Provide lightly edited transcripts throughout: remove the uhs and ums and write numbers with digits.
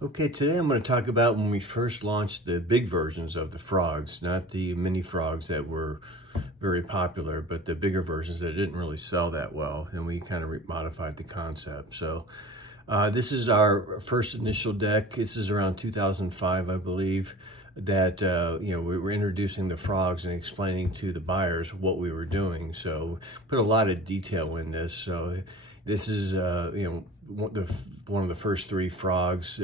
Okay, today I'm going to talk about when we first launched the big versions of the frogs, not the mini frogs that were very popular, but the bigger versions that didn't really sell that well, and we kind of modified the concept. So this is our first initial deck. This is around 2005, I believe, that we were introducing the frogs and explaining to the buyers what we were doing. So put a lot of detail in this. So this is one of the first three frogs,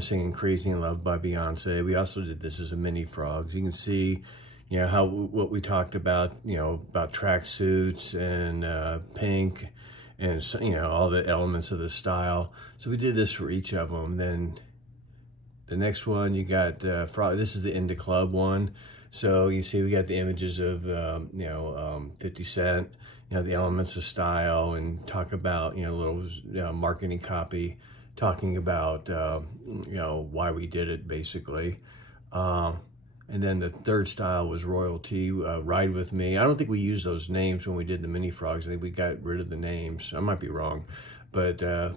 singing "Crazy in Love" by Beyonce. We also did this as a mini frogs. You can see, what we talked about, about tracksuits and pink, and all the elements of the style. So we did this for each of them. Then the next one, you got frog. This is the In Da Club one. So you see, we got the images of 50 Cent. The elements of style, and talk about, little marketing copy, talking about, why we did it, basically. And then the third style was Royalty, Ride With Me. I don't think we used those names when we did the mini frogs. I think we got rid of the names. I might be wrong. But, so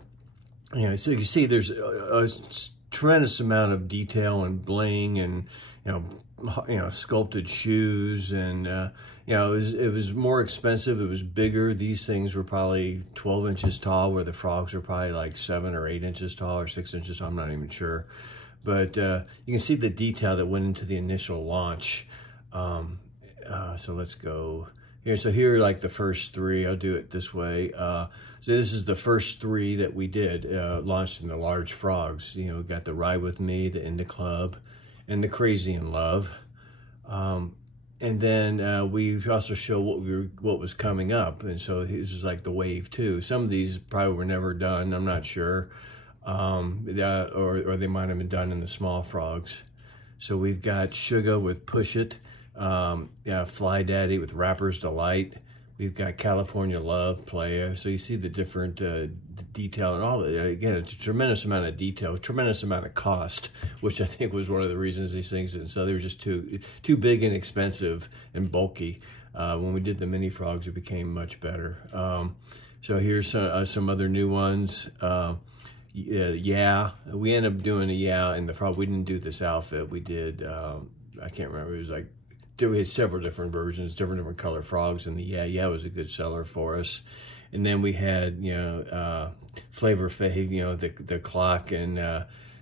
you can see there's a tremendous amount of detail and bling and, sculpted shoes, and it was more expensive. It was bigger. These things were probably 12 inches tall, where the frogs were probably like 7 or 8 inches tall, or 6 inches tall. I'm not even sure, but you can see the detail that went into the initial launch. So let's go here. So here are like the first three. I'll do it this way. So this is the first three that we did, launched in the large frogs. We got the Ride With Me, the In Da Club, and the Crazy in Love. And then we also show what was coming up. And so this is like the wave 2. Some of these probably were never done, I'm not sure. Or they might have been done in the small frogs. So we've got Suga with Push It, Fly Daddy with Rapper's Delight. We've got California Love, Playa. So you see the different detail and all that. Again, it's a tremendous amount of detail, tremendous amount of cost, which I think was one of the reasons these things. And so they were just too big and expensive and bulky. When we did the mini frogs, it became much better. So here's some other new ones. Yeah, we ended up doing a Yeah in the frog. We didn't do this outfit. We did, I can't remember. It was like, we had several different versions, different color frogs, and the Yeah was a good seller for us. And then we had, Flavor Flav, the clock, and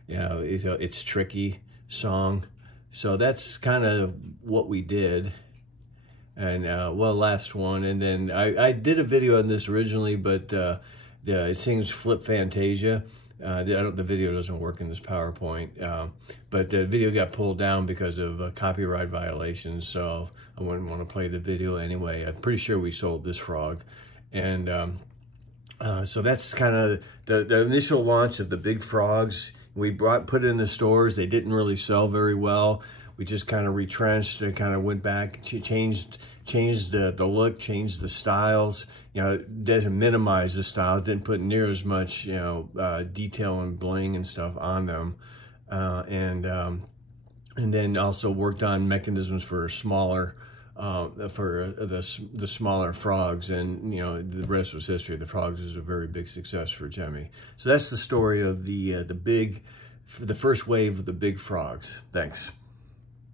It's Tricky song. So that's kind of what we did. And last one. And then I did a video on this originally, but it sings Flip Fantasia. The video doesn't work in this PowerPoint, but the video got pulled down because of copyright violations, so I wouldn't want to play the video anyway. I'm pretty sure we sold this frog. And so that's kind of the initial launch of the big frogs. We put it in the stores. They didn't really sell very well. We just kind of retrenched and kind of went back, changed the look, changed the styles. Didn't minimize the styles, didn't put near as much detail and bling and stuff on them, and then also worked on mechanisms for smaller, for the smaller frogs, and the rest was history. The frogs was a very big success for Jemmy. So that's the story of the first wave of the big frogs. Thanks.